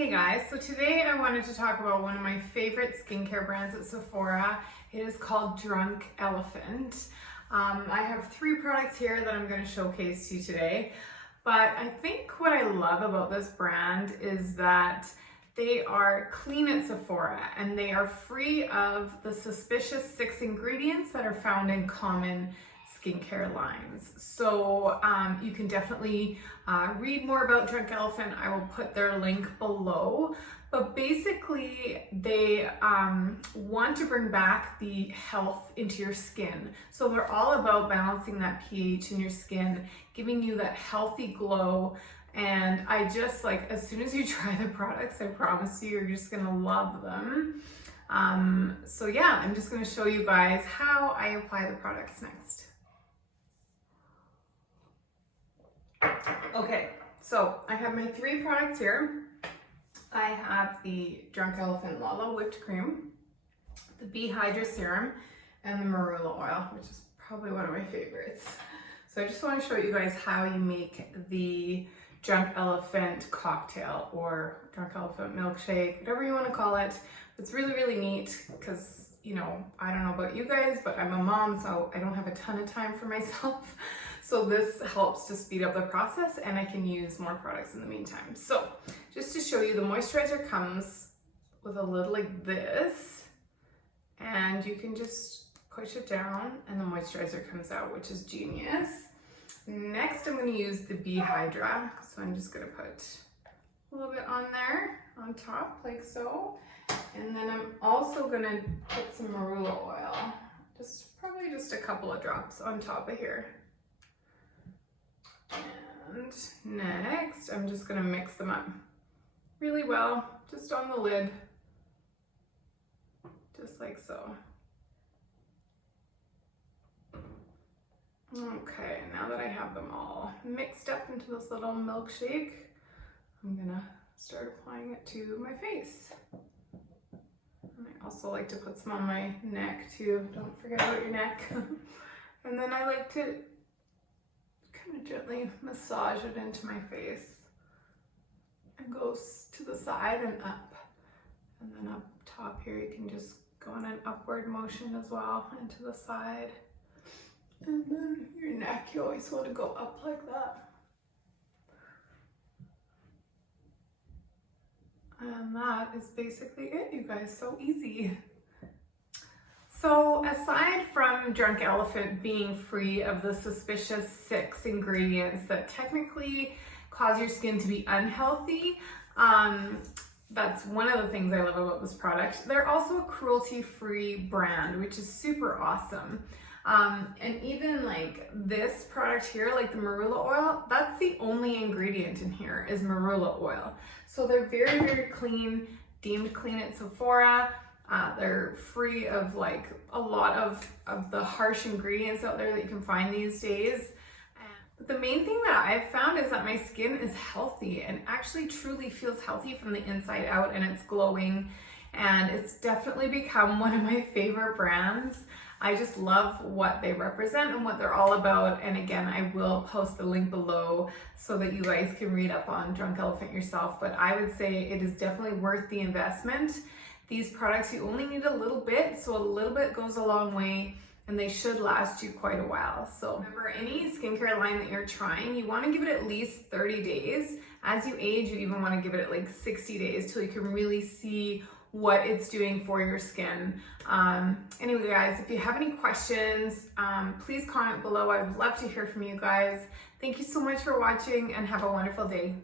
Hey guys, so today I wanted to talk about one of my favorite skincare brands at Sephora. It is called Drunk Elephant. I have 3 products here that I'm going to showcase to you today, but I think what I love about this brand is that they are clean at Sephora and they are free of the suspicious 6 ingredients that are found in common skincare lines. So you can definitely read more about Drunk Elephant. I will put their link below. But basically they want to bring back the health into your skin. So they're all about balancing that pH in your skin, giving you that healthy glow. And I just as soon as you try the products, I promise you, you're just gonna love them. So yeah, I'm just gonna show you guys how I apply the products next. Okay, so I have my 3 products here. I have the Drunk Elephant Lala Whipped Cream, the Bee Hydra Serum, and the Marula Oil, which is probably one of my favorites. So I just want to show you guys how you make the Drunk Elephant cocktail or Drunk Elephant milkshake, whatever you want to call it. It's really, really neat because, you know, I don't know about you guys, but I'm a mom, so I don't have a ton of time for myself. So this helps to speed up the process and I can use more products in the meantime. So just to show you, the moisturizer comes with a lid like this and you can just push it down and the moisturizer comes out, which is genius. Next, I'm going to use the Bee Hydra. So I'm just going to put a little bit on there on top like so. And then I'm also going to put some Marula oil, probably just a couple of drops on top of here. And next, I'm just going to mix them up really well, just on the lid, just like so. Okay, now that I have them all mixed up into this little milkshake, I'm gonna start applying it to my face. And I also like to put some on my neck too. Don't forget about your neck. And then I like to kind of gently massage it into my face. It goes to the side and up. And then up top here, you can just go in an upward motion as well into the side. And then your neck, you always want to go up like that. And that is basically it, you guys, so easy. So aside from Drunk Elephant being free of the suspicious 6 ingredients that technically cause your skin to be unhealthy, that's one of the things I love about this product. They're also a cruelty-free brand, which is super awesome. And even like this product here, like the Marula oil, that's the only ingredient in here is Marula oil. So they're very, very clean, deemed clean at Sephora. They're free of like a lot of the harsh ingredients out there that you can find these days. But the main thing that I've found is that my skin is healthy and actually truly feels healthy from the inside out, and it's glowing, and it's definitely become one of my favorite brands. I just love what they represent and what they're all about. And again, I will post the link below so that you guys can read up on Drunk Elephant yourself. But I would say it is definitely worth the investment. These products, you only need a little bit, so a little bit goes a long way, and they should last you quite a while. So remember, any skincare line that you're trying, you want to give it at least 30 days. As you age, you even want to give it at like 60 days till you can really see what it's doing for your skin. Anyway guys, if you have any questions, please comment below. I would love to hear from you guys. Thank you so much for watching and have a wonderful day.